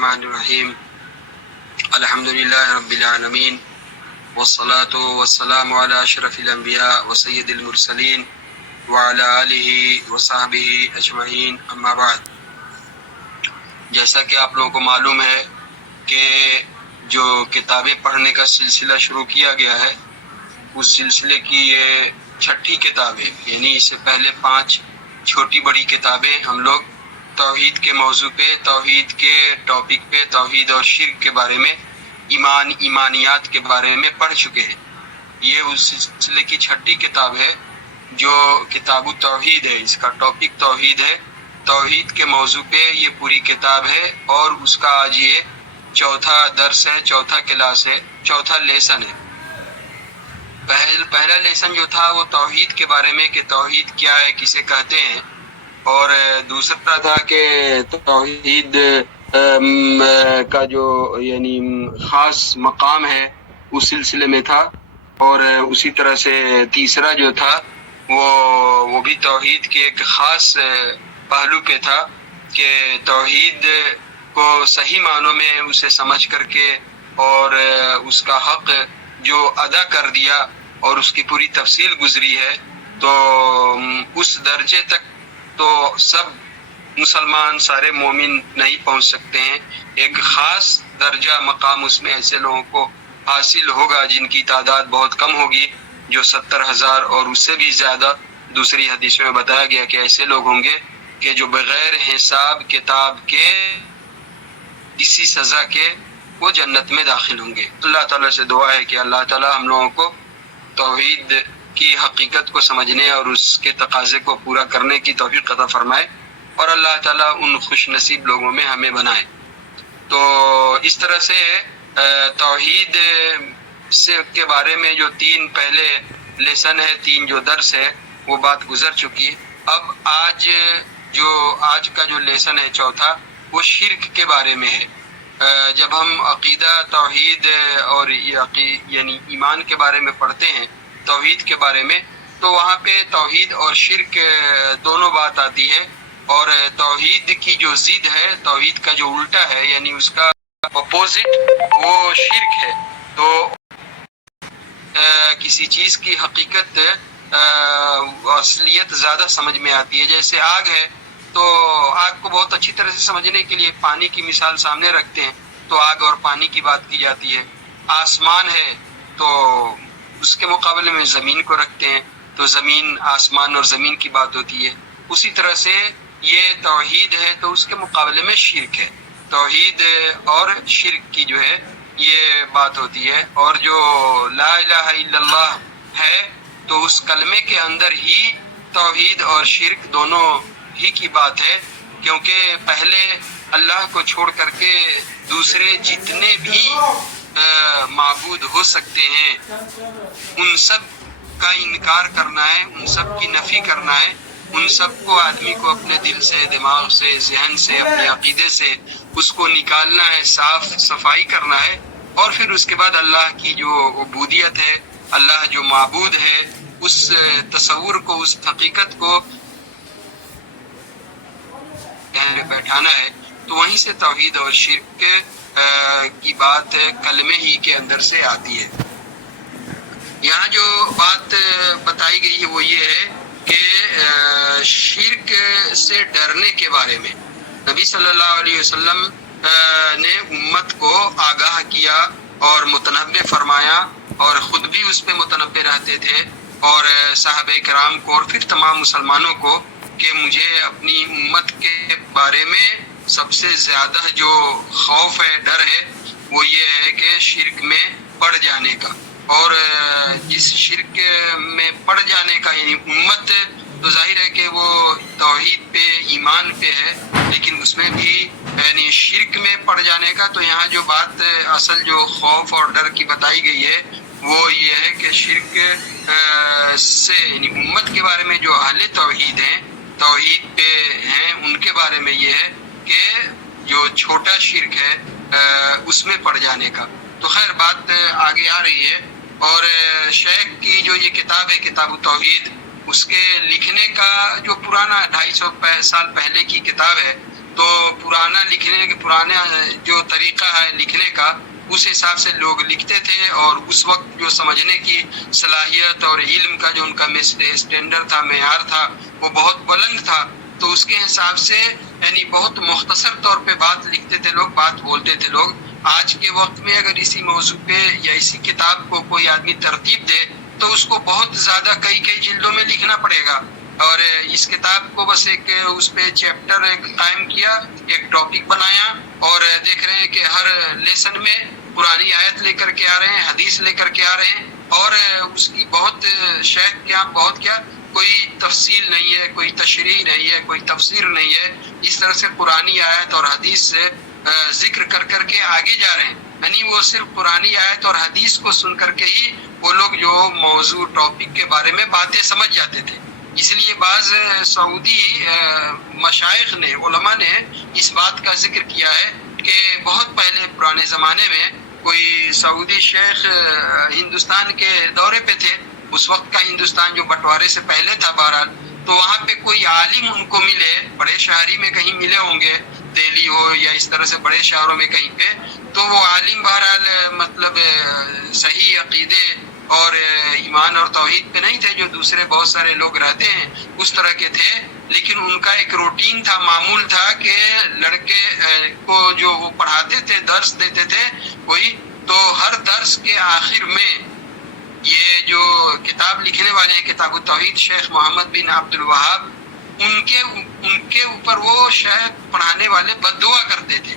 الرحمن الرحیم الحمدللہ رب العالمین والصلاة والسلام علی اشرف الانبیاء وسید المرسلین وعلی آلہ وصحبہ اجمعین اما بعد۔ جیسا کہ آپ لوگوں کو معلوم ہے کہ جو کتابیں پڑھنے کا سلسلہ شروع کیا گیا ہے اس سلسلے کی یہ چھٹی کتاب ہے، یعنی اس سے پہلے 5 چھوٹی بڑی کتابیں ہم لوگ توحید کے موضوع پہ، توحید کے ٹاپک پہ، توحید اور شرک کے بارے میں، ایمانیات کے بارے میں پڑھ چکے ہیں۔ یہ اس سلسلے کی چھٹی کتاب ہے جو کتاب التوحید ہے، اس کا ٹاپک توحید ہے، توحید کے موضوع پہ یہ پوری کتاب ہے، اور اس کا آج یہ چوتھا درس ہے، چوتھا کلاس ہے، چوتھا لیسن ہے۔ پہلا لیسن جو تھا وہ توحید کے بارے میں کہ توحید کیا ہے، کسے کہتے ہیں، اور دوسرا تھا کہ توحید کا جو یعنی خاص مقام ہے اس سلسلے میں تھا، اور اسی طرح سے تیسرا جو تھا وہ بھی توحید کے ایک خاص پہلو پہ تھا کہ توحید کو صحیح معنوں میں اسے سمجھ کر کے اور اس کا حق جو ادا کر دیا اور اس کی پوری تفصیل گزری ہے، تو اس درجے تک تو سب مسلمان سارے مومن نہیں پہنچ سکتے ہیں۔ ایک خاص درجہ مقام اس میں ایسے لوگوں کو حاصل ہوگا جن کی تعداد بہت کم ہوگی، جو 70,000 اور اس سے بھی زیادہ دوسری حدیث میں بتایا گیا کہ ایسے لوگ ہوں گے کہ جو بغیر حساب کتاب کے کسی سزا کے وہ جنت میں داخل ہوں گے۔ اللہ تعالیٰ سے دعا ہے کہ اللہ تعالیٰ ہم لوگوں کو توحید کی حقیقت کو سمجھنے اور اس کے تقاضے کو پورا کرنے کی توفیق عطا فرمائے، اور اللہ تعالیٰ ان خوش نصیب لوگوں میں ہمیں بنائے۔ تو اس طرح سے توحید کے بارے میں جو 3 پہلے لیسن ہے، 3 جو درس ہے، وہ بات گزر چکی ہے۔ اب آج کا جو لیسن ہے چوتھا، وہ شرک کے بارے میں ہے۔ جب ہم عقیدہ توحید اور یعنی ایمان کے بارے میں پڑھتے ہیں، توحید کے بارے میں، تو وہاں پہ توحید اور شرک دونوں بات آتی ہے، اور توحید کی جو ضد ہے، توحید کا جو الٹا ہے، یعنی اس کا اپوزٹ، وہ شرک ہے۔ تو کسی چیز کی حقیقت اصلیت زیادہ سمجھ میں آتی ہے۔ جیسے آگ ہے تو آگ کو بہت اچھی طرح سے سمجھنے کے لیے پانی کی مثال سامنے رکھتے ہیں تو آگ اور پانی کی بات کی جاتی ہے۔ آسمان ہے تو اس کے مقابلے میں زمین کو رکھتے ہیں تو زمین، آسمان اور زمین کی بات ہوتی ہے۔ اسی طرح سے یہ توحید ہے تو اس کے مقابلے میں شرک ہے۔ توحید اور شرک کی جو ہے یہ بات ہوتی ہے، اور جو لا الہ الا اللہ ہے تو اس کلمے کے اندر ہی توحید اور شرک دونوں ہی کی بات ہے، کیونکہ پہلے اللہ کو چھوڑ کر کے دوسرے جتنے بھی معبود ہو سکتے ہیں ان سب کا انکار کرنا ہے، ان سب کی نفی کرنا ہے، ان سب کو آدمی کو اپنے دل سے، دماغ سے، ذہن سے، اپنے عقیدے سے اس کو نکالنا ہے، صاف صفائی کرنا ہے، اور پھر اس کے بعد اللہ کی جو عبودیت ہے، اللہ جو معبود ہے، اس تصور کو، اس حقیقت کو بیٹھانا ہے۔ تو وہیں سے توحید اور شرک کی بات کلمے ہی کے اندر سے آتی ہے۔ یہاں جو بات بتائی گئی ہے وہ یہ ہے کہ شرک سے ڈرنے کے بارے میں نبی صلی اللہ علیہ وسلم نے امت کو آگاہ کیا اور متنبہ فرمایا، اور خود بھی اس پہ متنبہ رہتے تھے، اور صحابہ کرام کو اور پھر تمام مسلمانوں کو، کہ مجھے اپنی امت کے بارے میں سب سے زیادہ جو خوف ہے، ڈر ہے، وہ یہ ہے کہ شرک میں پڑ جانے کا، اور جس شرک میں پڑ جانے کا، یعنی امت تو ظاہر ہے کہ وہ توحید پہ، ایمان پہ ہے، لیکن اس میں بھی یعنی شرک میں پڑ جانے کا، تو یہاں جو بات اصل جو خوف اور ڈر کی بتائی گئی ہے وہ یہ ہے کہ شرک سے، یعنی امت کے بارے میں جو اہل توحید ہیں، توحید پہ ہیں، ان کے بارے میں یہ ہے کہ جو چھوٹا شرک ہے اس میں پڑ جانے کا۔ تو خیر بات آگے آ رہی ہے، اور شیخ کی جو یہ کتاب ہے کتاب التوحید، اس کے لکھنے کا جو پرانا 250 سال پہلے کی کتاب ہے، تو پرانا جو طریقہ ہے لکھنے کا، اس حساب سے لوگ لکھتے تھے، اور اس وقت جو سمجھنے کی صلاحیت اور علم کا جو ان کا اسٹینڈرڈ تھا، معیار تھا، وہ بہت بلند تھا. تو اس کے حساب سے یعنی بہت مختصر طور پہ بات لکھتے تھے لوگ، بات بولتے تھے لوگ. آج کے وقت میں اگر اسی موضوع پہ یا اسی کتاب کو کوئی آدمی ترتیب دے تو اس کو بہت زیادہ کئی جلدوں میں لکھنا پڑے گا. اور اس کتاب کو بس ایک اس پہ چیپٹر ایک قائم کیا، ایک ٹاپک بنایا، اور دیکھ رہے ہیں کہ ہر لیسن میں پرانی آیت لے کر کے آ رہے ہیں، حدیث لے کر کے آ رہے ہیں، اور اس کی بہت کیا کوئی تفصیل نہیں ہے، کوئی تشریح نہیں ہے، کوئی تفسیر نہیں ہے. اس طرح سے پرانی آیت اور حدیث سے ذکر کر کے آگے جا رہے ہیں. یعنی وہ صرف پرانی آیت اور حدیث کو سن کر کے ہی وہ لوگ جو موضوع ٹاپک کے بارے میں باتیں سمجھ جاتے تھے. اس لیے بعض سعودی مشائخ نے، علماء نے اس بات کا ذکر کیا ہے کہ بہت پہلے پرانے زمانے میں کوئی سعودی شیخ ہندوستان کے دورے پہ تھے. اس وقت کا ہندوستان جو بٹوارے سے پہلے تھا بہرحال، تو وہاں پہ کوئی عالم ان کو ملے، بڑے شہری میں کہیں ملے ہوں گے، دہلی ہو یا اس طرح سے بڑے شہروں میں کہیں پہ. تو وہ عالم بہرحال مطلب صحیح عقیدے اور ایمان اور توحید پہ نہیں تھے جو دوسرے بہت سارے لوگ رہتے ہیں اس طرح کے تھے. لیکن ان کا ایک روٹین تھا، معمول تھا کہ لڑکے کو جو وہ پڑھاتے تھے، درس دیتے تھے کوئی، تو ہر درس کے آخر میں یہ جو کتاب لکھنے والے ہیں کتاب التوحید، شیخ محمد بن عبد الوہاب، ان کے اوپر وہ شیخ پڑھانے والے بد دعا کرتے تھے،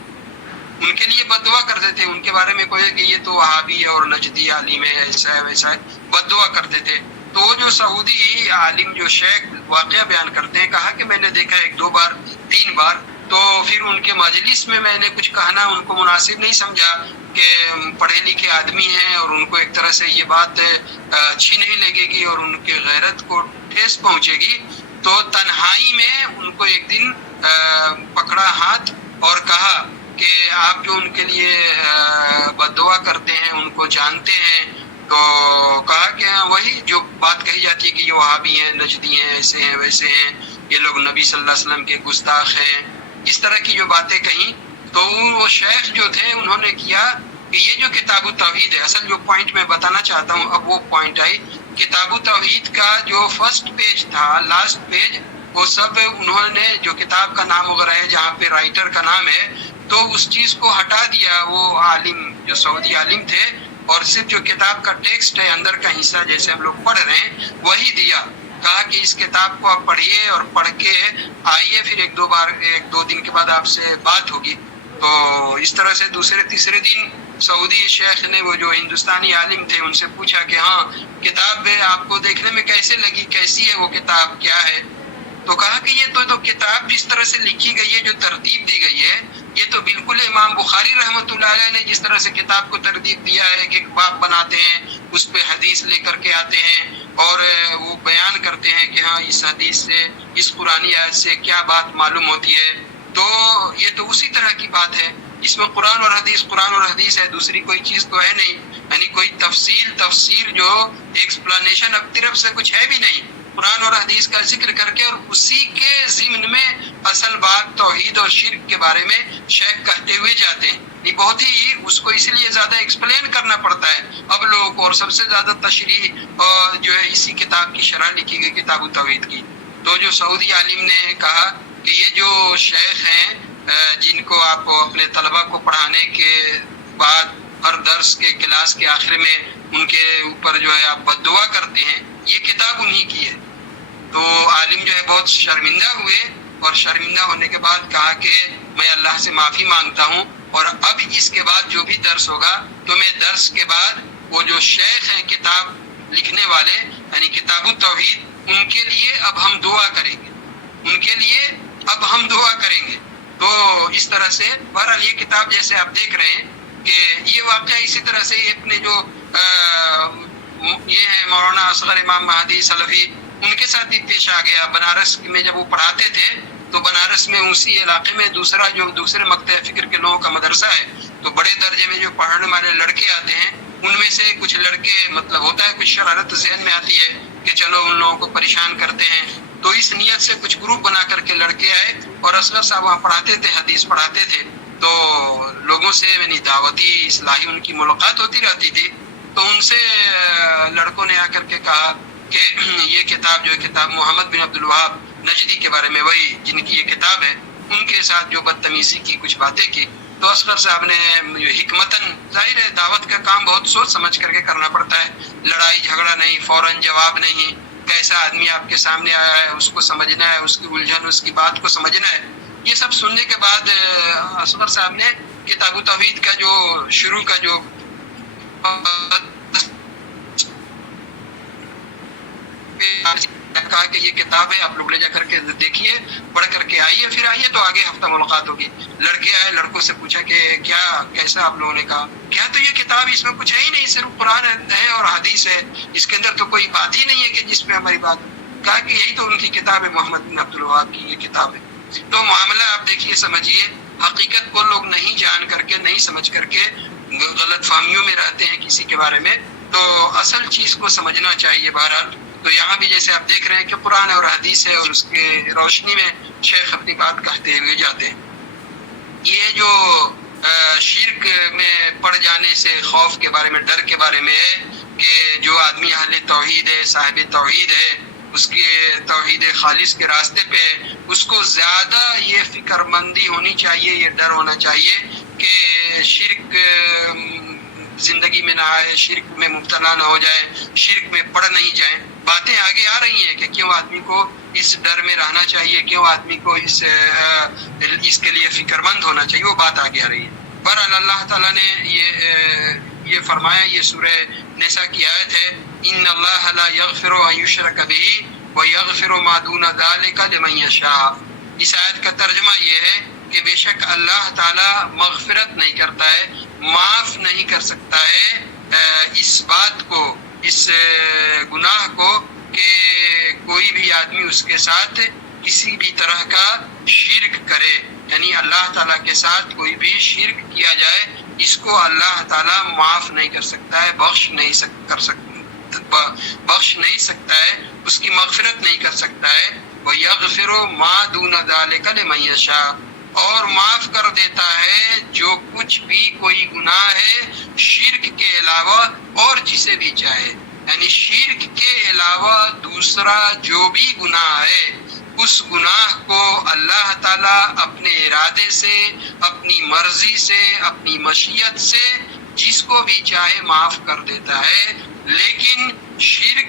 ان کے لیے بد دعا کرتے تھے. ان کے بارے میں کوئی کہ یہ تو وہابی ہے اور نجدی عالم ہے، ایسا ہے ویسا ہے، بد دعا کرتے تھے. تو وہ جو سعودی عالم جو شیخ واقعہ بیان کرتے ہیں، کہا کہ میں نے دیکھا 1-2 بار 3 بار، تو پھر ان کے مجلس میں نے کچھ کہنا ان کو مناسب نہیں سمجھا کہ پڑھے لکھے آدمی ہیں اور ان کو ایک طرح سے یہ بات اچھی نہیں لگے گی اور ان کی غیرت کو ٹھیس پہنچے گی. تو تنہائی میں ان کو ایک دن پکڑا ہاتھ اور کہا کہ آپ جو ان کے لیے بد دعا کرتے ہیں ان کو جانتے ہیں؟ تو کہا کہ وہی جو بات کہی جاتی ہے کہ یہ وہابی ہیں، نجدی ہیں، ایسے ہیں ویسے ہیں، یہ لوگ نبی صلی اللہ علیہ وسلم کے گستاخ ہیں، اس طرح کی جو باتیں کہیں. تو وہ شیخ جو تھے انہوں نے کیا کہ یہ جو کتاب التوحید ہے، اصل جو پوائنٹ میں بتانا چاہتا ہوں اب وہ پوائنٹ آئی. کتاب التوحید کا جو فرسٹ پیج تھا، لاسٹ پیج، وہ سب انہوں نے جو کتاب کا نام وغیرہ ہے جہاں پہ رائٹر کا نام ہے، تو اس چیز کو ہٹا دیا وہ عالم جو سعودی عالم تھے، اور صرف جو کتاب کا ٹیکسٹ ہے اندر کا حصہ جیسے ہم لوگ پڑھ رہے ہیں وہی دیا. کہا کہ اس کتاب کو آپ پڑھیے اور پڑھ کے آئیے، پھر 1-2 دن کے بعد آپ سے بات ہوگی. تو اس طرح سے دوسرے تیسرے دن سعودی شیخ نے وہ جو ہندوستانی عالم تھے ان سے پوچھا کہ ہاں کتاب آپ کو دیکھنے میں کیسے لگی، کیسی ہے وہ کتاب، کیا ہے؟ تو کہا کہ یہ تو کتاب جس طرح سے لکھی گئی ہے، جو ترتیب دی گئی ہے، یہ تو بالکل امام بخاری رحمۃ اللہ علیہ نے جس طرح سے کتاب کو ترتیب دیا ہے کہ ایک باب بناتے ہیں، اس پہ حدیث لے کر کے آتے ہیں اور وہ بیان کرتے ہیں کہ ہاں اس حدیث سے، اس قرآنی آیت سے کیا بات معلوم ہوتی ہے. تو یہ تو اسی طرح کی بات ہے، اس میں قرآن اور حدیث ہے، دوسری کوئی چیز تو ہے نہیں. یعنی کوئی تفسیر جو ایکسپلانیشن اب طرف سے کچھ ہے بھی نہیں، قرآن اور حدیث کا ذکر کر کے اور اسی کے ضمن میں اصل بات توحید اور شرک کے بارے میں شیخ کہتے ہوئے جاتے ہیں. یہ بہت ہی اس کو اس لیے زیادہ ایکسپلین کرنا پڑتا ہے اب لوگوں کو، اور سب سے زیادہ تشریح جو ہے اسی کتاب کی شرح لکھی گئی کتاب التوحید کی. تو جو سعودی عالم نے کہا کہ یہ جو شیخ ہیں جن کو آپ اپنے طلبہ کو پڑھانے کے بعد ہر درس کے کلاس کے آخر میں ان کے اوپر جو ہے آپ بد دعا کرتے ہیں، یہ کتاب انہی کی ہے. تو عالم جو ہے بہت شرمندہ ہوئے، اور شرمندہ ہونے کے بعد کہا کہ میں اللہ سے معافی مانگتا ہوں، اور اب اس کے بعد جو بھی درس ہوگا تو میں درس کے بعد وہ جو شیخ ہیں کتاب لکھنے والے یعنی کتاب التوحید، ان کے لیے اب ہم دعا کریں گے، ان کے لیے اب ہم دعا کریں گے. تو اس طرح سے بہرحال یہ کتاب جیسے آپ دیکھ رہے ہیں کہ یہ واقعہ اسی طرح سے اپنے جو یہ ہے مولانا اصغر امام مہدی سلفی، ان کے ساتھ ہی پیش آ گیا. بنارس میں جب وہ پڑھاتے تھے تو بنارس میں اسی علاقے میں دوسرے مکتب فکر کے لوگوں کا مدرسہ ہے، تو بڑے درجے میں جو پڑھنے والے لڑکے آتے ہیں ان میں سے کچھ لڑکے مطلب ہوتا ہے کچھ شرارت ذہن میں آتی ہے کہ چلو ان لوگوں کو پریشان کرتے ہیں، تو اس نیت سے کچھ گروپ بنا کر کے لڑکے آئے اور اصغر صاحب وہاں پڑھاتے تھے، حدیث پڑھاتے تھے، تو لوگوں سے یعنی دعوتی اصلاحی ان کی ملاقات ہوتی رہتی تھی، تو ان سے لڑکوں نے آ کر کے کہا کہ یہ کتاب جو ہے کتاب محمد بن عبد الوہاب نجدی کے بارے میں، وہی جن کی یہ کتاب ہے، ان کے ساتھ جو بدتمیزی کی کچھ باتیں کی، تو اصغر صاحب نے حکمتاً، ظاہر ہے دعوت کا کام بہت سوچ سمجھ کر کے کرنا پڑتا ہے، لڑائی جھگڑا نہیں، فوراً جواب نہیں، کیسا آدمی آپ کے سامنے آیا ہے اس کو سمجھنا ہے، اس کی الجھن، اس کی بات کو سمجھنا ہے. یہ سب سننے کے بعد اصغر صاحب نے کتاب توحید کا جو شروع کا جو کہا کہ یہ کتاب ہے، آپ لوگ لے جا کر کے دیکھیے، پڑھ کر کے آئیے، پھر آئیے تو آگے ہفتہ ملاقات ہوگی. لڑکے آئے، لڑکوں سے پوچھا کہ کیا کیسا آپ لوگوں نے کہا، کیا تو یہ کتاب اس میں کچھ ہے ہی نہیں، صرف قرآن ہے اور حدیث ہے، اس کے اندر تو کوئی بات ہی نہیں ہے کہ جس پہ ہماری بات. کہا کہ یہی تو ان کی کتاب ہے، محمد بن عبد الوہاب کی یہ کتاب ہے. تو معاملہ آپ دیکھیے، سمجھیے، حقیقت کو لوگ نہیں جان کر کے، نہیں سمجھ کر کے غلط فہمیوں میں رہتے ہیں کسی کے بارے میں، تو اصل چیز کو سمجھنا چاہیے. بہرحال تو یہاں بھی جیسے آپ دیکھ رہے ہیں کہ قرآن اور حدیث ہے، اور اس کے روشنی میں شیخ اپنی بات کہتے ہوئے جاتے ہیں. یہ جو شرک میں پڑ جانے سے خوف کے بارے میں، ڈر کے بارے میں ہے کہ جو آدمی اہل توحید ہے، صاحب توحید ہے، اس کے توحید خالص کے راستے پہ ہے، اس کو زیادہ یہ فکر مندی ہونی چاہیے، یہ ڈر ہونا چاہیے کہ شرک زندگی میں نہ آئے، شرک میں مبتلا نہ ہو جائے، شرک میں پڑ نہیں جائے. باتیں آگے آ رہی ہیں کہ کیوں آدمی کو اس ڈر میں رہنا چاہیے، کیوں آدمی کو اس کے لیے فکر مند ہونا چاہیے، وہ بات آگے آ رہی ہے. بہرحال اللہ تعالیٰ نے یہ فرمایا، یہ سورہ نساء کی آیت ہے، ان اللہ لا یغفر ان یشرک بہ ویغفر ما دون ذلک لمن یشاء. اس آیت کا ترجمہ یہ ہے کہ بے شک اللہ تعالیٰ مغفرت نہیں کرتا ہے، معاف نہیں کر سکتا ہے اس بات کو، اس گناہ کو، کہ کوئی بھی آدمی اس کے ساتھ کسی بھی طرح کا شرک کرے، یعنی اللہ تعالیٰ کے ساتھ کوئی بھی شرک کیا جائے، اس کو اللہ تعالیٰ معاف نہیں کر سکتا ہے، بخش نہیں سکتا ہے، اس کی مغفرت نہیں کر سکتا ہے. وَيَغْفِرُ مَا دُونَ ذَلِكَ لِمَن يَشَاءُ، اور معاف کر دیتا ہے جو کچھ بھی کوئی گناہ ہے شرک کے علاوہ، اور جسے بھی چاہے، یعنی شرک کے علاوہ دوسرا جو بھی گناہ ہے، اس گناہ کو اللہ تعالیٰ اپنے ارادے سے، اپنی مرضی سے، اپنی مشیت سے جس کو بھی چاہے معاف کر دیتا ہے. لیکن شرک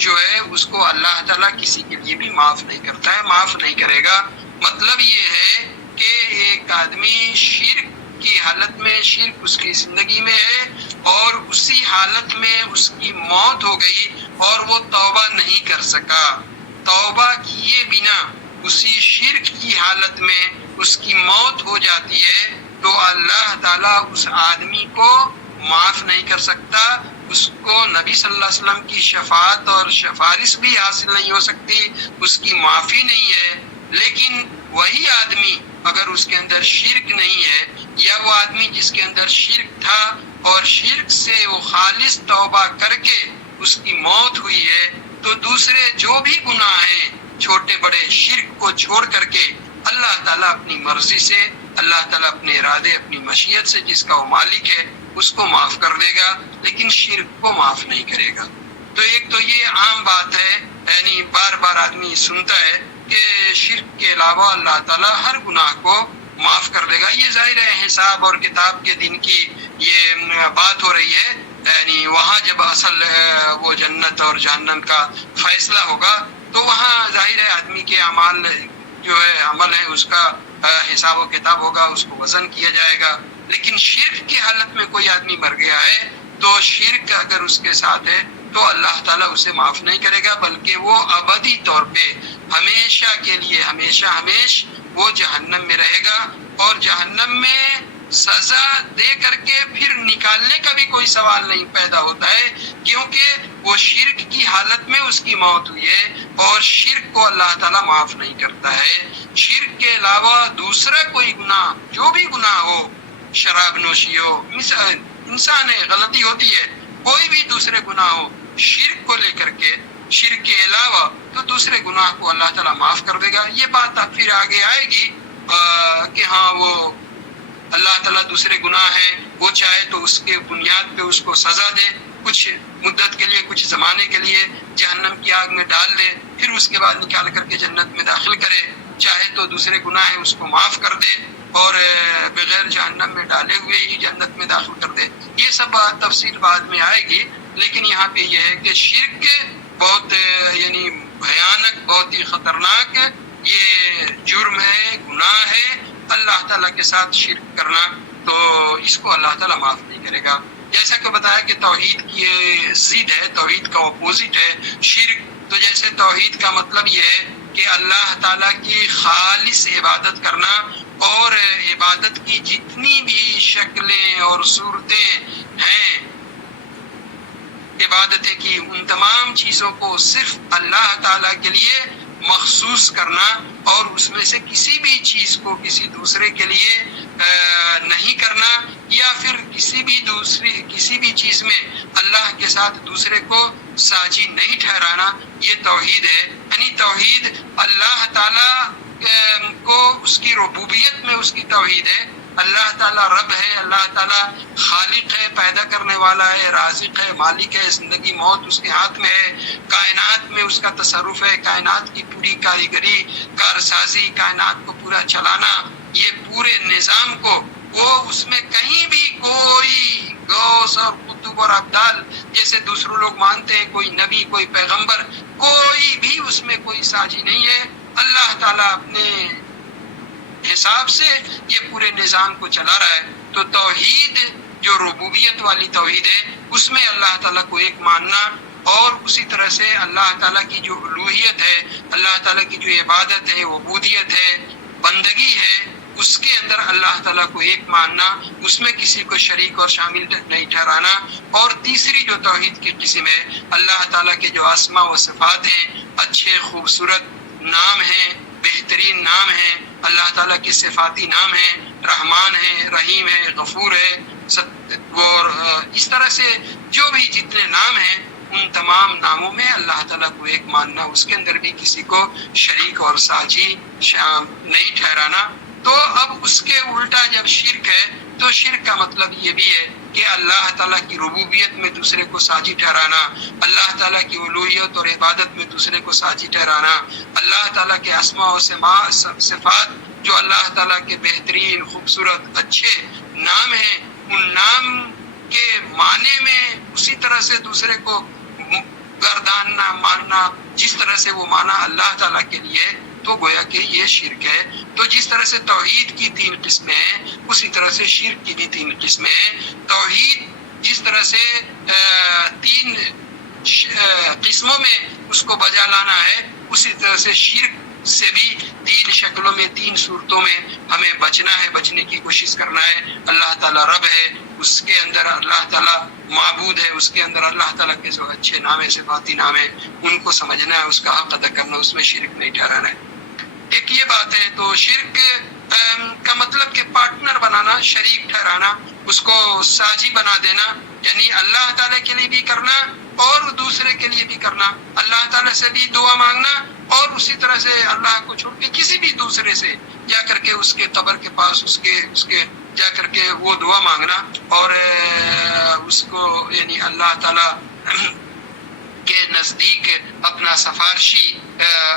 جو ہے اس کو اللہ تعالیٰ کسی کے لیے بھی معاف نہیں کرتا ہے، معاف نہیں کرے گا. مطلب یہ ہے کہ ایک آدمی شرک کی حالت میں، شرک اس کی زندگی میں ہے، اور اسی حالت میں اس کی موت ہو گئی اور وہ توبہ نہیں کر سکا، توبہ کیے بنا اسی شرک کی حالت میں اس کی موت ہو جاتی ہے، تو اللہ تعالیٰ اس آدمی کو معاف نہیں کر سکتا، اس کو نبی صلی اللہ علیہ وسلم کی شفاعت اور سفارش بھی حاصل نہیں ہو سکتی، اس کی معافی نہیں ہے. لیکن وہی آدمی اگر اس کے اندر شرک نہیں ہے، یا وہ آدمی جس کے اندر شرک تھا اور شرک سے وہ خالص توبہ کر کے اس کی موت ہوئی ہے، تو دوسرے جو بھی گناہ ہیں چھوٹے بڑے، شرک کو چھوڑ کر کے اللہ تعالیٰ اپنی مرضی سے، اللہ تعالیٰ اپنے ارادے، اپنی مشیت سے، جس کا وہ مالک ہے، اس کو معاف کر دے گا، لیکن شرک کو معاف نہیں کرے گا. تو ایک تو یہ عام بات ہے، یعنی بار بار آدمی سنتا ہے کہ شرک کے علاوہ اللہ تعالیٰ ہر گناہ کو معاف کر دے گا. یہ ظاہر ہے حساب اور کتاب کے دن کی یہ بات ہو رہی ہے، یعنی وہاں جب اصل وہ جنت اور جہنم کا فیصلہ ہوگا، تو وہاں ظاہر ہے آدمی کے اعمال جو ہے، عمل ہے، اس کا حساب و کتاب ہوگا، اس کو وزن کیا جائے گا. لیکن شرک کی حالت میں کوئی آدمی مر گیا ہے، تو شرک اگر اس کے ساتھ ہے تو اللہ تعالیٰ اسے معاف نہیں کرے گا، بلکہ وہ ابدی طور پہ ہمیشہ کے لیے، ہمیشہ وہ جہنم میں رہے گا، اور جہنم میں سزا دے کر کے پھر نکالنے کا بھی کوئی سوال نہیں پیدا ہوتا ہے، کیونکہ وہ شرک کی حالت میں اس کی موت ہوئی ہے، اور شرک کو اللہ تعالیٰ معاف نہیں کرتا ہے. شرک کے علاوہ دوسرا کوئی گناہ، جو بھی گناہ ہو، شراب نوشی ہو، انسان ہے، غلطی ہوتی ہے، کوئی بھی دوسرے گناہ ہو، شرک کو لے کر کے شرک کے علاوہ تو دوسرے گناہ کو اللہ تعالیٰ معاف کر دے گا. یہ بات اب پھر آگے آئے گی کہ ہاں وہ اللہ تعالیٰ دوسرے گناہ ہے وہ چاہے تو اس کے بنیاد پہ اس کو سزا دے، کچھ مدت کے لیے، کچھ زمانے کے لیے جہنم کی آگ میں ڈال دے، پھر اس کے بعد نکال کر کے جنت میں داخل کرے. چاہے تو دوسرے گناہ ہے اس کو معاف کر دے اور بغیر جہنم میں ڈالے ہوئے ہی جنت میں داخل کر دے. یہ سب بات تفصیل بعد میں آئے گی، لیکن یہاں پہ یہ ہے کہ شرک بہت یعنی بھیانک، بہت ہی خطرناک یہ جرم ہے، گناہ ہے اللہ تعالیٰ کے ساتھ شرک کرنا. تو اس کو اللہ تعالیٰ معاف نہیں کرے گا. جیسا کہ بتایا کہ توحید کی ضد ہے، توحید کا اپوزٹ ہے شرک. تو جیسے توحید کا مطلب یہ ہے کہ اللہ تعالیٰ کی خالص عبادت کرنا، اور عبادت کی جتنی بھی شکلیں اور صورتیں ہیں عبادت کی، ان تمام چیزوں کو صرف اللہ تعالیٰ کے لیے مخصوص کرنا، اور اس میں سے کسی بھی چیز کو کسی دوسرے کے لیے نہیں کرنا، یا پھر کسی بھی چیز میں اللہ کے ساتھ دوسرے کو ساجی نہیں ٹھہرانا. یہ توحید ہے. یعنی توحید اللہ تعالیٰ کو اس کی ربوبیت میں اس کی توحید ہے. اللہ تعالیٰ رب ہے، اللہ تعالیٰ خالق ہے، پیدا کرنے والا ہے، رازق ہے، مالک ہے، زندگی موت اس کے ہاتھ میں ہے، کائنات میں اس کا تصرف ہے، کائنات کی پوری کاریگری، کارسازی، کائنات کو پورا چلانا، یہ پورے نظام کو وہ اس میں کہیں بھی کوئی غوث اور قطب اور ابدال جیسے دوسرے لوگ مانتے ہیں، کوئی نبی، کوئی پیغمبر، کوئی بھی اس میں کوئی ساجی نہیں ہے. اللہ تعالیٰ اپنے حساب سے یہ پورے نظام کو چلا رہا ہے. تو توحید جو ربوبیت والی توحید ہے، اس میں اللہ تعالیٰ کو ایک ماننا، اور اسی طرح سے اللہ تعالیٰ کی جو الوہیت ہے، اللہ تعالیٰ کی جو عبادت ہے، عبودیت ہے، بندگی ہے، اس کے اندر اللہ تعالیٰ کو ایک ماننا، اس میں کسی کو شریک اور شامل نہیں ٹھہرانا. اور تیسری جو توحید کی قسم ہے، اللہ تعالیٰ کے جو اسماء و صفات ہیں، اچھے خوبصورت نام ہیں، بہترین نام ہیں، اللہ تعالیٰ کے صفاتی نام ہیں، رحمان ہے، رحیم ہے، غفور ہے، اور اس طرح سے جو بھی جتنے نام ہیں، ان تمام ناموں میں اللہ تعالیٰ کو ایک ماننا، اس کے اندر بھی کسی کو شریک اور ساجی نہیں ٹھہرانا. تو اب اس کے الٹا جب شرک ہے تو شرک کا مطلب یہ بھی ہے کہ اللہ تعالیٰ کی ربوبیت میں دوسرے کو ساجی ٹھہرانا، اللہ تعالیٰ کی الوہیت اور عبادت میں دوسرے کو ساجی ٹھہرانا، اللہ تعالیٰ کے اسماء و صفات جو اللہ تعالیٰ کے بہترین خوبصورت اچھے نام ہیں، ان نام کے معنی میں اسی طرح سے دوسرے کو گرداننا، ماننا جس طرح سے وہ مانا اللہ تعالیٰ کے لیے، تو گویا کہ یہ شرک ہے. تو جس طرح سے توحید کی 3 قسمیں ہیں، اسی طرح سے شرک کی بھی 3 قسمیں ہیں. توحید جس طرح سے 3 قسموں میں اس کو بجا لانا ہے، اسی طرح سے شرک سے بھی 3 شکلوں میں، 3 صورتوں میں ہمیں بچنا ہے، بچنے کی کوشش کرنا ہے. اللہ تعالیٰ رب ہے، اس کے اندر اللہ تعالیٰ معبود ہے، اس کے اندر اللہ تعالیٰ کے جو اچھے نام ہیں، صفاتی نام ہیں، ان کو سمجھنا ہے، اس کا حق ادا کرنا، اس میں شرک نہیں ٹھہرانا ہے. ایک یہ بات ہے. تو شرک کا مطلب کہ پارٹنر بنانا، شریک ٹھہرانا، اس کو ساجی بنا دینا، یعنی اللہ تعالیٰ کے لیے بھی کرنا اور دوسرے کے لیے بھی کرنا، اللہ تعالیٰ سے بھی دعا مانگنا، اور اسی طرح سے اللہ کو چھوڑ کے کسی بھی دوسرے سے جا کر کے اس کے قبر کے پاس اس کے جا کر کے وہ دعا مانگنا، اور اس کو یعنی اللہ تعالیٰ کے نزدیک اپنا سفارشی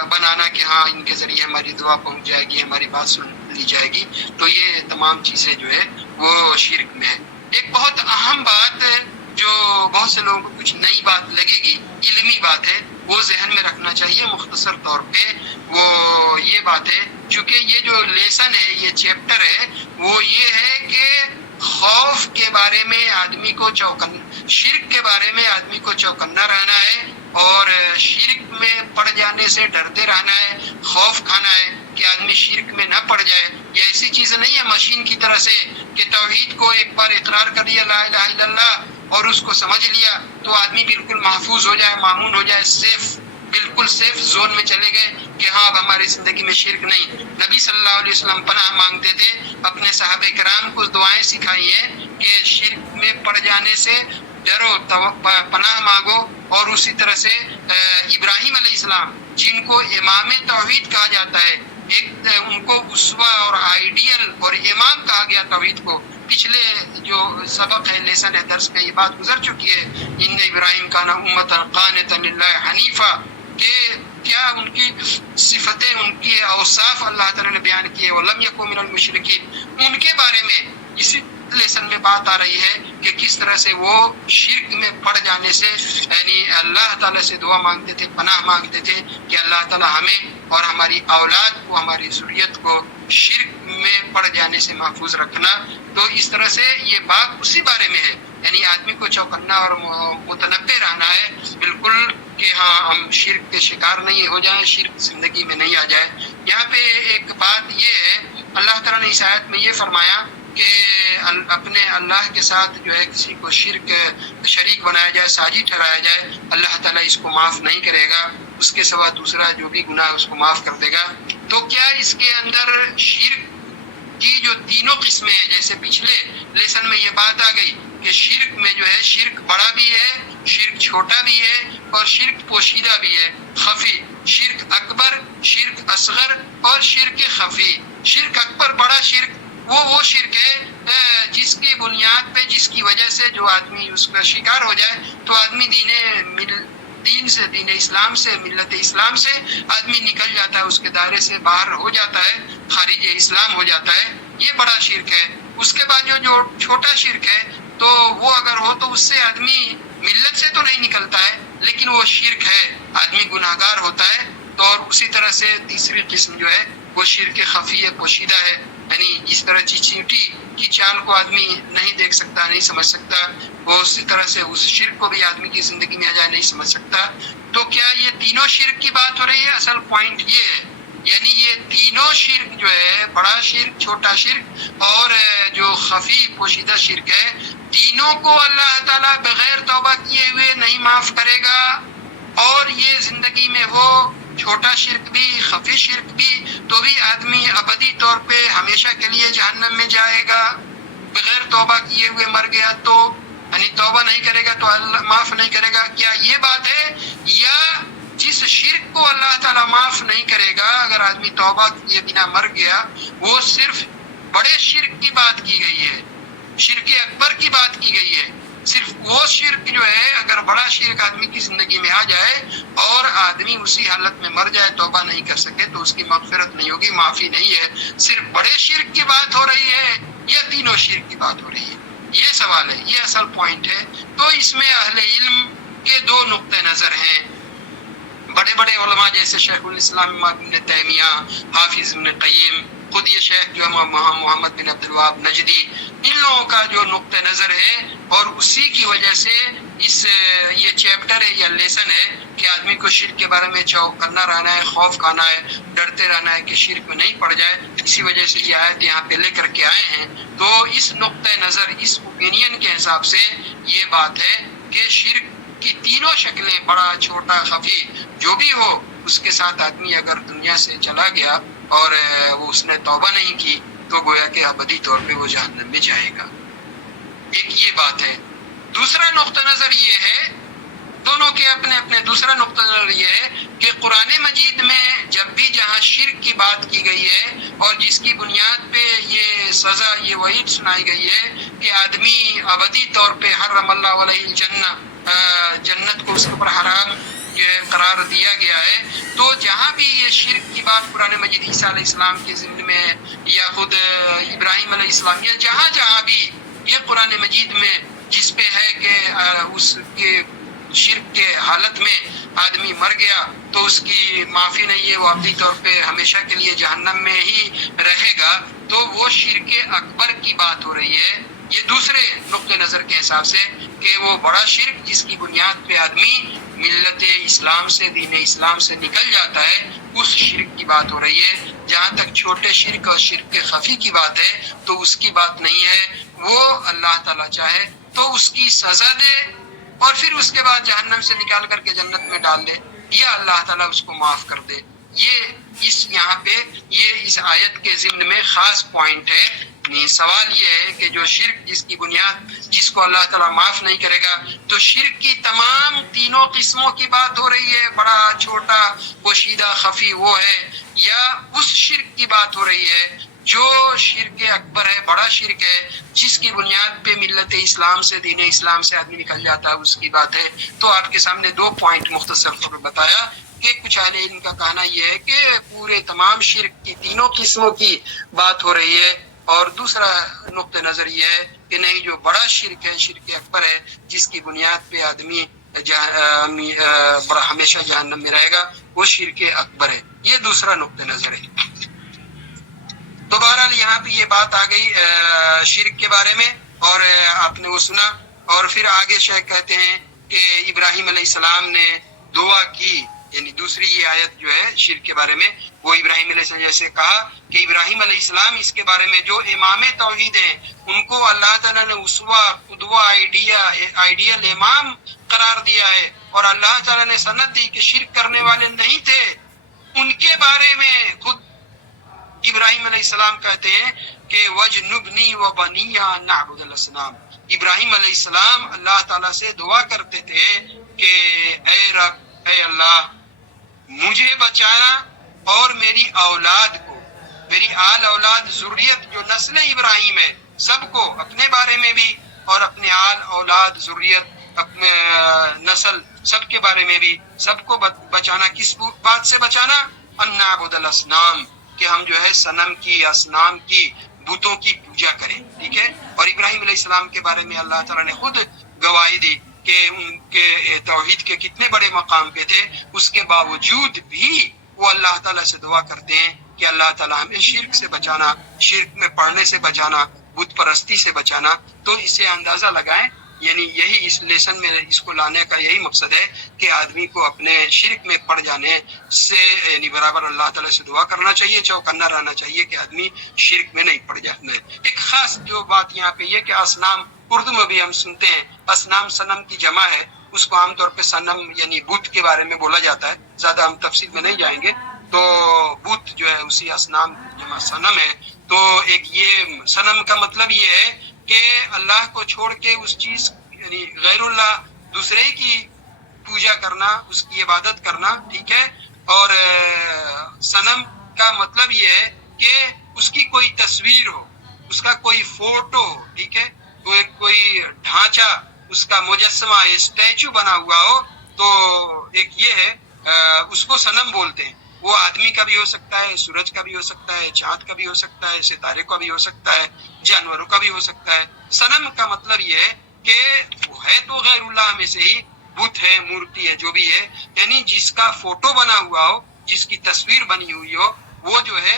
بنانا کہ ہاں ان کے ذریعے ہماری دعا پہنچ جائے گی، ہماری بات سن لی جائے گی. تو یہ تمام چیزیں جو ہے وہ شرک میں ہے. ایک بہت اہم بات ہے جو بہت سے لوگوں کو کچھ نئی بات لگے گی، علمی بات ہے، وہ ذہن میں رکھنا چاہیے مختصر طور پہ. وہ یہ بات ہے، چونکہ یہ جو لیسن ہے، یہ چیپٹر ہے، وہ یہ ہے کہ خوف کے بارے میں آدمی کو شرک کے بارے میں آدمی کو چوکنا رہنا ہے، اور شرک میں پڑ جانے سے ڈرتے رہنا ہے، خوف کھانا ہے کہ آدمی شرک میں نہ پڑ جائے. یہ ایسی چیز نہیں ہے مشین کی طرح سے کہ توحید کو ایک بار اقرار کر لیا لا الہ الا اللہ اور اس کو سمجھ لیا تو آدمی بالکل محفوظ ہو جائے، مامون ہو جائے، سیف بالکل سیف زون میں چلے گئے کہ ہاں اب ہماری زندگی میں شرک نہیں. نبی صلی اللہ علیہ وسلم پناہ مانگتے تھے، اپنے صحابہ کرام کو دعائیں سکھائی ہیں کہ شرک میں پڑ جانے سے ڈرو، پناہ مانگو. اور اسی طرح سے ابراہیم علیہ السلام جن کو امام توحید کہا جاتا ہے، ایک ان کو اسوہ اور آئیڈیل اور امام کہا گیا توحید کو. پچھلے جو سبق ہے، لیسن ہے، درس میں یہ بات گزر چکی ہے، ان ابراہیم کان امۃ قانتا للہ حنیفا، کہ کیا ان کی صفتیں، ان کی اوصاف اللہ تعالیٰ نے بیان کیے، ولم یکن من المشرکین. ان کے بارے میں اسی لیسن میں بات آ رہی ہے کہ کس طرح سے وہ شرک میں پڑ جانے سے، یعنی اللہ تعالیٰ سے دعا مانگتے تھے، پناہ مانگتے تھے کہ اللہ تعالیٰ ہمیں اور ہماری اولاد کو، ہماری ذریت کو شرک میں پڑ جانے سے محفوظ رکھنا. تو اس طرح سے یہ بات اسی بارے میں ہے، یعنی آدمی کو چوکنا اور متنبہ رہنا ہے بالکل کہ ہاں ہم شرک کے شکار نہیں ہو جائیں، شرک زندگی میں نہیں آ جائے. یہاں پہ ایک بات یہ ہے، اللہ تعالیٰ نے اس آیت میں یہ فرمایا کہ اپنے اللہ کے ساتھ جو ہے کسی کو شریک بنایا جائے، ساجی ٹھہرایا جائے، اللہ تعالیٰ اس کو معاف نہیں کرے گا، اس کے سوا دوسرا جو بھی گناہ اس کو معاف کر دے گا. تو کیا اس کے اندر شرک کی جو تینوں قسمیں ہیں، جیسے پچھلے لیسن میں یہ بات آ گئی کہ شرک میں جو ہے شرک بڑا بھی ہے، شرک چھوٹا بھی ہے، اور شرک پوشیدہ بھی ہے، خفی. شرک اکبر، شرک اصغر اور شرک خفی. شرک اکبر، بڑا شرک، وہ شرک ہے جس کی بنیاد پہ، جس کی وجہ سے جو آدمی اس کا شکار ہو جائے تو آدمی دین اسلام سے، ملت اسلام سے آدمی نکل جاتا ہے، اس کے دائرے سے باہر ہو جاتا ہے، خارج اسلام ہو جاتا ہے. یہ بڑا شرک ہے. اس کے بعد جو چھوٹا شرک ہے تو وہ اگر ہو تو اس سے آدمی ملت سے تو نہیں نکلتا ہے، لیکن وہ شرک ہے، آدمی گناہگار ہوتا ہے. تو اور اسی طرح سے تیسری قسم جو ہے وہ شرک خفی ہے، پوشیدہ ہے، یعنی اس طرح چیونٹی کی چال کو آدمی نہیں دیکھ سکتا، نہیں سمجھ سکتا، وہ اسی طرح سے اس شرک کو بھی آدمی کی زندگی میں آ جائے نہیں سمجھ سکتا. تو کیا یہ تینوں شرک کی بات ہو رہی ہے؟ اصل پوائنٹ یہ ہے، یعنی یہ تینوں شرک جو ہے، بڑا شرک، چھوٹا شرک اور جو خفی پوشیدہ شرک ہے، تینوں کو اللہ تعالیٰ بغیر توبہ کیے ہوئے نہیں معاف کرے گا. اور یہ زندگی میں ہو چھوٹا شرک بھی، خفی شرک بھی، تو بھی آدمی ابدی طور پہ ہمیشہ کے لیے جہنم میں جائے گا. بغیر توبہ کیے ہوئے مر گیا تو، یعنی توبہ نہیں کرے گا تو اللہ معاف نہیں کرے گا. کیا یہ بات ہے؟ یا جس شرک کو اللہ تعالیٰ معاف نہیں کرے گا اگر آدمی توبہ کیے بنا مر گیا، وہ صرف بڑے شرک کی بات کی گئی ہے، شرک اکبر کی بات کی گئی ہے. صرف وہ شرک جو ہے، اگر بڑا شرک آدمی کی زندگی میں آ جائے اور آدمی اسی حالت میں مر جائے، توبہ نہیں کر سکے، تو اس کی مغفرت نہیں ہوگی، معافی نہیں ہے. صرف بڑے شرک کی بات ہو رہی ہے یا تینوں شرک کی بات ہو رہی ہے؟ یہ سوال ہے، یہ اصل پوائنٹ ہے. تو اس میں اہل علم کے دو نقطہ نظر ہیں. بڑے بڑے علماء جیسے شیخ الاسلام ابن تیمیہ، حافظ ابن قیم، خود یہ شیخ جو ہے محمد بن عبد الوہاب نجدی، ان لوگوں کا جو نقطہ نظر ہے، اور اسی کی وجہ سے یہ چیپٹر ہے یا لیسن ہے کہ آدمی کو شرک کے بارے میں چوکنا رہنا ہے، خوف کھانا ہے، ڈرتے رہنا ہے کہ شرک میں نہیں پڑ جائے. اسی وجہ سے یہ آیت یہاں پہ لے کر کے آئے ہیں. تو اس نقطہ نظر، اس اوپینین کے حساب سے یہ بات ہے کہ شرک کی تینوں شکلیں، بڑا، چھوٹا، خفی، جو بھی ہو، اس کے ساتھ آدمی اگر دنیا سے چلا گیا اور وہ اس نے توبہ نہیں کی تو گویا کہ ابدی طور پہ وہ جہنم میں جائے گا. ایک یہ بات ہے. دوسرا نقطہ نظر یہ ہے، دونوں کے اپنے اپنے. دوسرا نقطہ نظر یہ ہے کہ قرآن مجید میں جب بھی جہاں شرک کی بات کی گئی ہے اور جس کی بنیاد پہ یہ سزا، یہ وعید سنائی گئی ہے کہ آدمی ابدی طور پہ حرم اللہ علیہ الجنہ، جنت کو اس کے اوپر حرام قرار دیا گیا ہے، تو جہاں بھی یہ شرک کی بات قرآن مجید عیسیٰ علیہ السلام کے ضمن میں یا خود ابراہیم علیہ السلام، یا جہاں جہاں بھی یہ قرآن مجید میں جس پہ ہے کہ اس کے شرک کے حالت میں آدمی مر گیا تو اس کی معافی نہیں ہے، وہ ابدی طور پہ ہمیشہ کے لیے جہنم میں ہی رہے گا، تو وہ شرک اکبر کی بات ہو رہی ہے. یہ دوسرے نقطہ نظر کے حساب سے کہ وہ بڑا شرک جس کی بنیاد پہ آدمی ملت اسلام سے، دین اسلام سے نکل جاتا ہے، اس شرک کی بات ہو رہی ہے. جہاں تک چھوٹے شرک اور شرک خفی کی بات ہے تو اس کی بات نہیں ہے. وہ اللہ تعالیٰ چاہے تو اس کی سزا دے اور پھر اس کے بعد جہنم سے نکال کر کے جنت میں ڈال دے. یا اللہ تعالیٰ اس کو معاف کر دے۔ یہ اس یہاں پہ یہ اس آیت کے ضمن میں خاص پوائنٹ ہے۔ سوال یہ ہے کہ جو شرک جس کی بنیاد جس کو اللہ تعالیٰ معاف نہیں کرے گا، تو شرک کی تمام تینوں قسموں کی بات ہو رہی ہے، بڑا چھوٹا پوشیدہ خفی وہ ہے، یا اس شرک کی بات ہو رہی ہے جو شرک اکبر ہے، بڑا شرک ہے، جس کی بنیاد پہ ملت اسلام سے دین اسلام سے آدمی نکل جاتا ہے، اس کی بات ہے۔ تو آپ کے سامنے دو پوائنٹ مختصر طور پر بتایا کہ کچھ اہل علم کا کہنا یہ ہے کہ پورے تمام شرک کی تینوں قسموں کی بات ہو رہی ہے، اور دوسرا نقطہ نظر یہ ہے کہ نہیں، جو بڑا شرک ہے، شرک اکبر ہے، جس کی بنیاد پہ آدمی بڑا ہمیشہ جہنم میں رہے گا، وہ شرک اکبر ہے۔ یہ دوسرا نقطہ نظر ہے۔ تو بہرحال یہاں پہ یہ بات آ گئی شرک کے بارے میں، اور آپ نے وہ سنا، اور پھر آگے شیخ کہتے ہیں کہ ابراہیم علیہ السلام نے دعا کی، یعنی دوسری یہ آیت جو ہے شرک کے بارے میں، وہ ابراہیم علیہ السلام جیسے کہا کہ ابراہیم علیہ السلام اس کے بارے میں جو امام توحید ہیں، ان کو اللہ تعالیٰ نے اسوہ، قدوہ، آئیڈیل امام قرار دیا ہے، اور اللہ تعالیٰ نے سند دی کہ شرک کرنے والے نہیں تھے۔ ان کے بارے میں خود ابراہیم علیہ السلام کہتے ہیں کہ وَجْنُبْنِي وَبَنِيَّ أَن نَعْبُدَ الْأَصْنَامَ۔ ابراہیم علیہ السلام اللہ تعالیٰ سے دعا کرتے تھے کہ اے رب، اے اللہ، مجھے بچانا اور میری اولاد کو، میری آل اولاد، ذریت جو نسل ابراہیم ہے، سب کو، اپنے بارے میں بھی اور اپنے آل اولاد، ذریت، اپنے نسل، سب کے بارے میں بھی، سب کو بچانا۔ کس بات سے بچانا؟ ان نعبد الاصنام، کہ ہم جو ہے صنم کی، اصنام کی، بتوں کی پوجا کریں، ٹھیک ہے۔ اور ابراہیم علیہ السلام کے بارے میں اللہ تعالیٰ نے خود گواہی دی کہ ان کے توحید کے کتنے بڑے مقام پہ تھے، اس کے باوجود بھی وہ اللہ تعالیٰ سے دعا کرتے ہیں کہ اللہ تعالیٰ ہمیں شرک سے بچانا، شرک میں پڑنے سے بچانا، بت پرستی سے بچانا۔ تو اس سے اندازہ لگائیں، یعنی یہی اس لیسن میں اس کو لانے کا یہی مقصد ہے کہ آدمی کو اپنے شرک میں پڑ جانے سے یعنی برابر اللہ تعالیٰ سے دعا کرنا چاہیے، چوکنا رہنا چاہیے کہ آدمی شرک میں نہیں پڑ جانا ہے۔ ایک خاص جو بات یہاں پہ یہ کہ اصنام، اردو میں بھی ہم سنتے ہیں اصنام صنم کی جمع ہے، اس کو عام طور پہ صنم یعنی بت کے بارے میں بولا جاتا ہے، زیادہ ہم تفصیل میں نہیں جائیں گے۔ تو بت جو ہے اسی اصنام جمع صنم ہے۔ تو ایک یہ صنم کا مطلب یہ ہے کہ اللہ کو چھوڑ کے اس چیز یعنی غیر اللہ دوسرے کی پوجا کرنا، اس کی عبادت کرنا، ٹھیک ہے۔ اور صنم کا مطلب یہ ہے کہ اس کی کوئی تصویر ہو، اس کا کوئی فوٹو، ٹھیک ہے، کوئی ڈھانچہ، اس کا مجسمہ، اسٹیچو بنا ہوا ہو، تو ایک یہ ہے، اس کو صنم بولتے ہیں۔ وہ آدمی کا بھی ہو سکتا ہے، سورج کا بھی ہو سکتا ہے، چاند کا بھی ہو سکتا ہے، ستارے کا بھی ہو سکتا ہے، جانوروں کا بھی ہو سکتا ہے۔ صنم کا مطلب یہ ہے کہ وہ ہے تو غیر اللہ میں سے ہی، بت ہے، مورتی ہے، جو بھی ہے، یعنی جس کا فوٹو بنا ہوا ہو، جس کی تصویر بنی ہوئی ہو، وہ جو ہے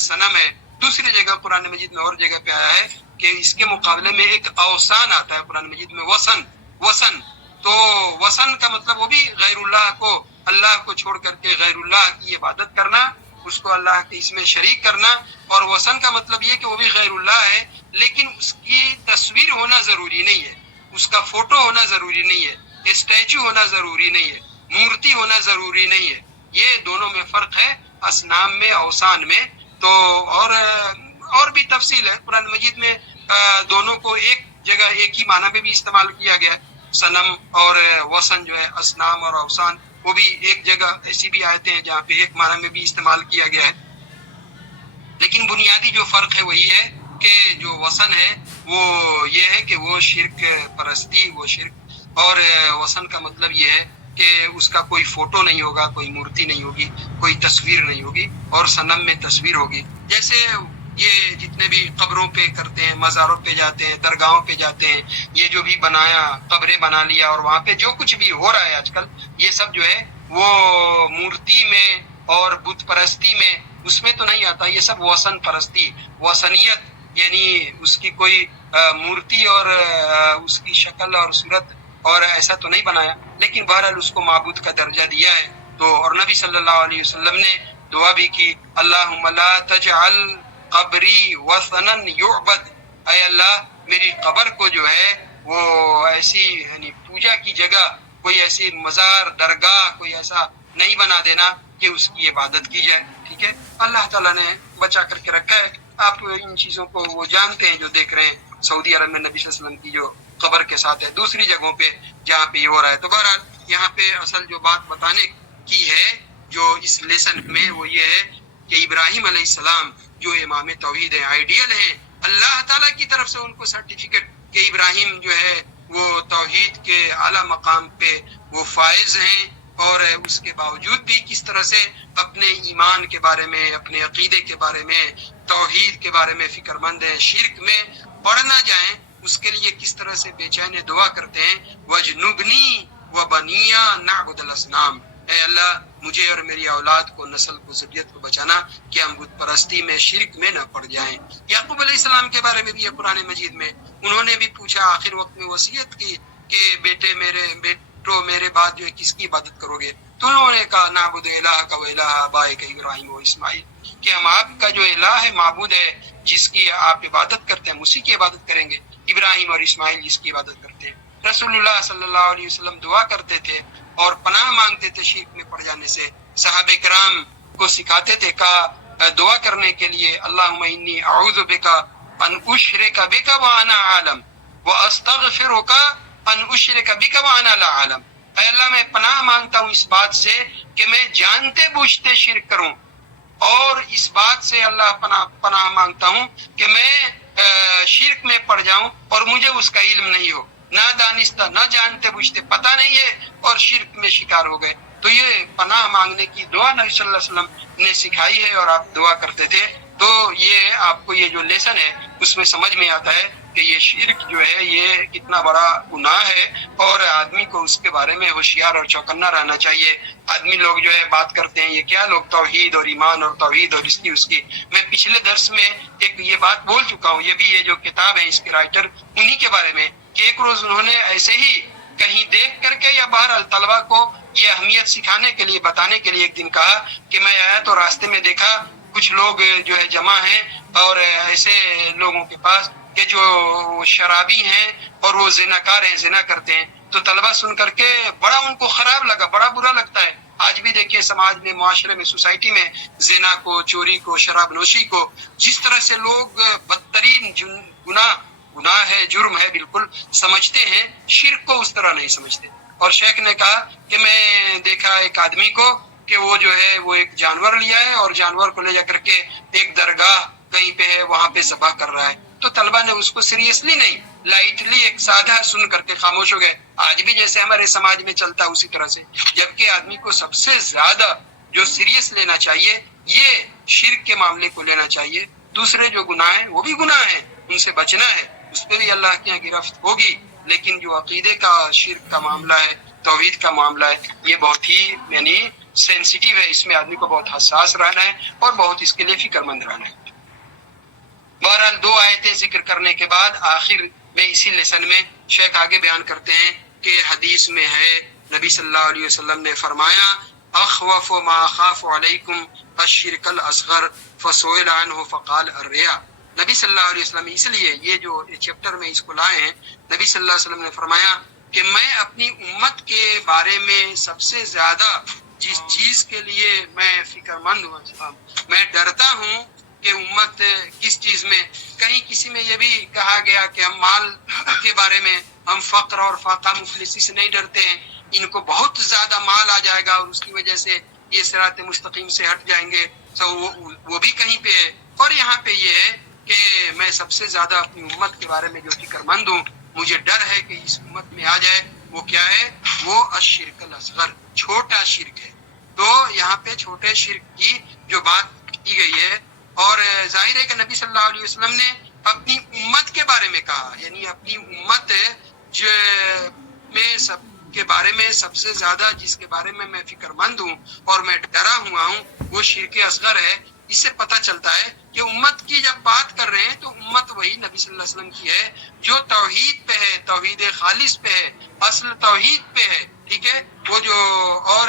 صنم ہے۔ دوسری جگہ قرآن مجید میں اور جگہ پہ آیا ہے کہ اس کے مقابلے میں ایک اوثان آتا ہے قرآن مجید میں، وثن۔ تو وثن کا مطلب وہ بھی غیر اللہ کو، اللہ کو چھوڑ کر کے غیر اللہ کی عبادت کرنا، اس کو اللہ کے اس میں شریک کرنا۔ اور وثن کا مطلب یہ کہ وہ بھی غیر اللہ ہے، لیکن اس کی تصویر ہونا ضروری نہیں ہے، اس کا فوٹو ہونا ضروری نہیں ہے، اسٹیچو ہونا ضروری نہیں ہے، مورتی ہونا ضروری نہیں ہے۔ یہ دونوں میں فرق ہے، اصنام میں، اوثان میں۔ تو اور بھی تفصیل ہے قرآن مجید میں، دونوں کو ایک جگہ ایک ہی معنی میں بھی استعمال کیا گیا ہے۔ صنم اور وثن جو ہے، اصنام اور اوثان، وہ بھی ایک جگہ ایسی بھی آیتیں ہیں جہاں پہ ایک معنی میں بھی استعمال کیا گیا ہے۔ لیکن بنیادی جو فرق ہے وہی ہے کہ جو وثن ہے وہ یہ ہے کہ وہ شرک پرستی، وہ شرک، اور وثن کا مطلب یہ ہے کہ اس کا کوئی فوٹو نہیں ہوگا، کوئی مورتی نہیں ہوگی، کوئی تصویر نہیں ہوگی، اور صنم میں تصویر ہوگی۔ جیسے یہ جتنے بھی قبروں پہ کرتے ہیں، مزاروں پہ جاتے ہیں، درگاہوں پہ جاتے ہیں، یہ جو بھی بنایا، قبریں بنا لیا، اور وہاں پہ جو کچھ بھی ہو رہا ہے آج کل، یہ سب جو ہے وہ مورتی میں اور بت پرستی میں، اس میں تو نہیں آتا، یہ سب وثن پرستی، وثنیت، یعنی اس کی کوئی مورتی اور اس کی شکل اور صورت اور ایسا تو نہیں بنایا، لیکن بہرحال اس کو معبود کا درجہ دیا ہے۔ تو اور نبی صلی اللہ علیہ وسلم نے دعا بھی کی، اللہم لا تجعل قبری وثنا یعبد، اے اللہ میری قبر کو جو ہے وہ ایسی یعنی پوجا کی جگہ کوئی ایسی مزار درگاہ کوئی ایسا نہیں بنا دینا کہ اس کی عبادت کی جائے. ٹھیک ہے, اللہ تعالیٰ نے بچا کر کے رکھا ہے. آپ ان چیزوں کو وہ جانتے ہیں جو دیکھ رہے ہیں سعودی عرب میں نبی صلی اللہ علیہ وسلم کی جو قبر کے ساتھ ہے, دوسری جگہوں پہ جہاں پہ یہ ہو رہا ہے. تو بہرحال یہاں پہ اصل جو بات بتانے کی ہے جو اس لیسن میں وہ یہ ہے کہ ابراہیم علیہ السلام جو امام توحید ہے, آئیڈیل ہیں, اللہ تعالیٰ کی طرف سے ان کو سرٹیفکیٹ کہ ابراہیم جو ہے وہ توحید کے اعلیٰ مقام پہ وہ فائز ہیں, اور اس کے باوجود بھی کس طرح سے اپنے ایمان کے بارے میں, اپنے عقیدے کے بارے میں, توحید کے بارے میں فکر مند ہیں, شرک میں پڑ نہ جائیں اس کے لیے کس طرح سے بے چین دعا کرتے ہیں. وَجْنُبْنِي وَبَنِيَّ نَعْبُدَ الْأَصْنَامَ, اے اللہ مجھے اور میری اولاد کو, نسل کو, ذریت کو بچانا کہ ہم بت پرستی میں شرک میں نہ پڑ جائیں. یعقوب علیہ السلام کے بارے میں بھی یہ قرآن مجید میں انہوں نے بھی پوچھا آخر وقت میں وصیت کی کہ بیٹو میرے بعد جو ہے کس کی عبادت کرو گے, تو انہوں نے کہا نعبد الہک و الہ آبائک ابراہیم و اسماعیل, کہ ہم آپ کا جو الہ ہے, معبود ہے, جس کی آپ عبادت کرتے ہیں اسی کی عبادت کریں گے, ابراہیم اور اسماعیل جس کی عبادت کرتے ہیں. رسول اللہ صلی اللہ علیہ وسلم دعا کرتے تھے اور پناہ مانگتے تھے شرک میں پڑ جانے سے. صحابہ کرام کو سکھاتے تھے, کہا دعا کرنے کے لیے اللہم انی اعوذ بک ان اشرک بک وانا عالم واستغفرک ان اشرک بک وانا لا عالم, اے اللہ میں پناہ مانگتا ہوں اس بات سے کہ میں جانتے بوجھتے شرک کروں, اور اس بات سے اللہ پناہ مانگتا ہوں کہ میں شرک میں پڑ جاؤں اور مجھے اس کا علم نہیں ہو, نہ دانستہ, نہ جانتے بوجھتے, پتہ نہیں ہے اور شرک میں شکار ہو گئے. تو یہ پناہ مانگنے کی دعا نبی صلی اللہ علیہ وسلم نے سکھائی ہے اور آپ دعا کرتے تھے. تو یہ آپ کو یہ جو لیسن ہے اس میں سمجھ میں آتا ہے کہ یہ شرک جو ہے یہ کتنا بڑا گناہ ہے, اور آدمی کو اس کے بارے میں ہوشیار اور چوکنا رہنا چاہیے. آدمی لوگ جو ہے بات کرتے ہیں یہ کیا لوگ توحید اور ایمان اور توحید اور اس کی میں پچھلے درس میں ایک یہ بات بول چکا ہوں. یہ بھی یہ جو کتاب ہے اس کے رائٹر انہی کے بارے میں, کہ ایک روز انہوں نے ایسے ہی کہیں دیکھ کر کے یا بہرحال طلبہ کو یہ اہمیت سکھانے کے لیے, بتانے کے لیے ایک دن کہا کہ میں آیا تو راستے میں دیکھا کچھ لوگ جو ہے جمع ہیں, اور ایسے لوگوں کے پاس کہ جو شرابی ہیں اور وہ زناکار ہیں, زنا کرتے ہیں. تو طلبہ سن کر کے بڑا ان کو خراب لگا, بڑا برا لگتا ہے. آج بھی دیکھیے سماج میں, معاشرے میں, سوسائٹی میں زنا کو, چوری کو, شراب نوشی کو جس طرح سے لوگ بدترین گناہ ہے, جرم ہے بالکل سمجھتے ہیں, شرک کو اس طرح نہیں سمجھتے. اور شیخ نے کہا کہ میں دیکھا ایک آدمی کو کہ وہ جو ہے وہ ایک جانور لیا ہے اور جانور کو لے جا کر کے ایک درگاہ کہیں پہ ہے وہاں پہ ذبح کر رہا ہے. تو طلبہ نے اس کو سیریسلی نہیں, لائٹلی ایک سادہ سن کر کے خاموش ہو گئے. آج بھی جیسے ہمارے سماج میں چلتا ہے اسی طرح سے, جبکہ آدمی کو سب سے زیادہ جو سیریس لینا چاہیے یہ شرک کے معاملے کو لینا چاہیے. دوسرے جو گناہ ہیں وہ بھی گناہ ہیں, ان سے بچنا ہے, اس پہ بھی اللہ کے یہاں گرفت ہوگی. لیکن جو عقیدے کا, شرک کا معاملہ ہے, توحید کا معاملہ ہے, یہ بہت ہی یعنی سینسیٹیو ہے, اس میں آدمی کو بہت حساس رہنا ہے اور بہت اس کے لیے فکر مند رہنا ہے. بہرحال دو آیتیں ذکر کرنے کے بعد آخر میں اسی لیسن میں شیخ آگے بیان کرتے ہیں کہ حدیث میں ہے نبی صلی اللہ علیہ وسلم نے فرمایا اخوف ما اخاف علیکم الشرک الاصغر فسئل عنہ فقال الریا. نبی صلی اللہ علیہ وسلم اس لیے یہ جو چیپٹر میں اس کو لائے ہیں, نبی صلی اللہ علیہ وسلم نے فرمایا کہ میں اپنی امت کے بارے میں سب سے زیادہ جس چیز کے لیے میں فکر مند ہوں, میں ڈرتا ہوں کہ امت کس چیز میں, کہیں کسی میں یہ بھی کہا گیا کہ ہم مال کے بارے میں, ہم فقر اور فاقہ مفلسی سے نہیں ڈرتے ہیں, ان کو بہت زیادہ مال آ جائے گا اور اس کی وجہ سے یہ صراط مستقیم سے ہٹ جائیں گے, وہ بھی کہیں پہ ہے. اور یہاں پہ یہ ہے کہ میں سب سے زیادہ اپنی امت کے بارے میں جو فکر مند ہوں, مجھے ڈر ہے کہ اس امت میں آ جائے وہ کیا ہے, وہ الشرک الاصغر, چھوٹا شرک ہے. تو یہاں پہ چھوٹے شرک کی جو بات کی گئی ہے, اور ظاہر ہے کہ نبی صلی اللہ علیہ وسلم نے اپنی امت کے بارے میں کہا, یعنی اپنی امت جو میں سب کے بارے میں سب سے زیادہ جس کے بارے میں فکر مند ہوں اور میں ڈرا ہوا ہوں وہ شرک اصغر ہے. اس سے پتہ چلتا ہے کہ امت کی جب بات کر رہے ہیں تو امت وہی نبی صلی اللہ علیہ وسلم کی ہے جو توحید پہ ہے, توحید خالص پہ ہے, اصل توحید پہ ہے. ٹھیک ہے, وہ جو اور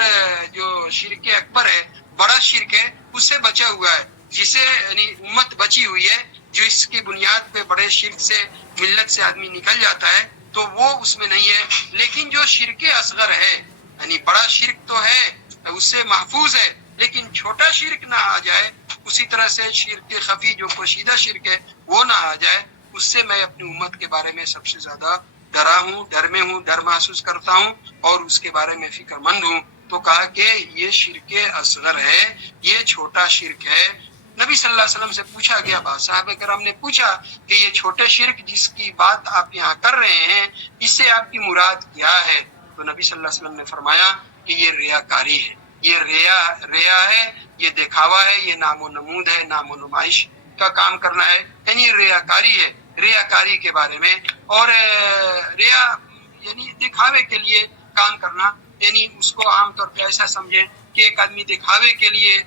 جو شرک اکبر ہے, بڑا شرک ہے, اس سے بچا ہوا ہے, جسے یعنی امت بچی ہوئی ہے جو اس کی بنیاد پہ بڑے شرک سے, ملت سے آدمی نکل جاتا ہے تو وہ اس میں نہیں ہے. لیکن جو شرک اصغر ہے یعنی بڑا شرک تو ہے اس سے محفوظ ہے لیکن چھوٹا شرک نہ آ جائے, اسی طرح سے شرک خفی جو پوشیدہ شرک ہے وہ نہ آ جائے, اس سے میں اپنی امت کے بارے میں سب سے زیادہ ڈرا ہوں, ڈر میں ہوں, ڈر محسوس کرتا ہوں اور اس کے بارے میں فکر مند ہوں. تو کہا کہ یہ شرک اصغر ہے, یہ چھوٹا شرک ہے. نبی صلی اللہ علیہ وسلم سے پوچھا گیا, صحابہ کرام نے پوچھا کہ یہ چھوٹے شرک جس کی بات آپ یہاں کر رہے ہیں اس سے آپ کی مراد کیا ہے؟ تو نبی صلی اللہ علیہ وسلم نے فرمایا کہ یہ ریاکاری ہے, یہ ریا ہے, یہ دکھاوا ہے, یہ نام و نمود ہے, نام و نمائش کا کام کرنا ہے, یعنی ریاکاری ہے. ریاکاری کے بارے میں اور ریا یعنی دکھاوے کے لیے کام کرنا, یعنی اس کو عام طور پہ ایسا سمجھیں کہ ایک آدمی دکھاوے کے لیے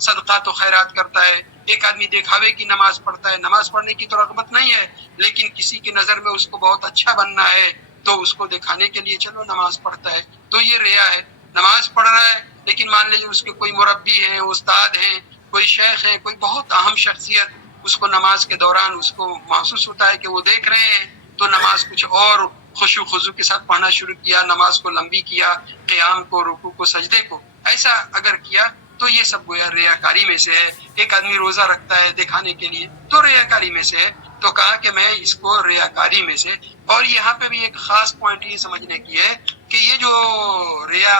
صدقات و خیرات کرتا ہے, ایک آدمی دکھاوے کی نماز پڑھتا ہے. نماز پڑھنے کی تو رغبت نہیں ہے لیکن کسی کی نظر میں اس کو بہت اچھا بننا ہے تو اس کو دکھانے کے لیے چلو نماز پڑھتا ہے, تو یہ ریا ہے. نماز پڑھ رہا ہے لیکن مان لیجیے اس کے کوئی مربی ہے, استاد ہے, کوئی شیخ ہے, کوئی بہت اہم شخصیت, اس کو نماز کے دوران اس کو محسوس ہوتا ہے کہ وہ دیکھ رہے ہیں تو نماز کچھ اور خشوع خضوع کے ساتھ پڑھنا شروع کیا, نماز کو لمبی کیا, قیام کو, رکوع کو, سجدے کو, ایسا اگر کیا تو یہ سب گویا ریاکاری میں سے ہے. ایک آدمی روزہ رکھتا ہے دکھانے کے لیے تو ریاکاری میں سے ہے. تو کہا کہ میں اس کو ریاکاری میں سے, اور یہاں پہ بھی ایک خاص پوائنٹ یہ سمجھنے کی ہے کہ یہ جو ریا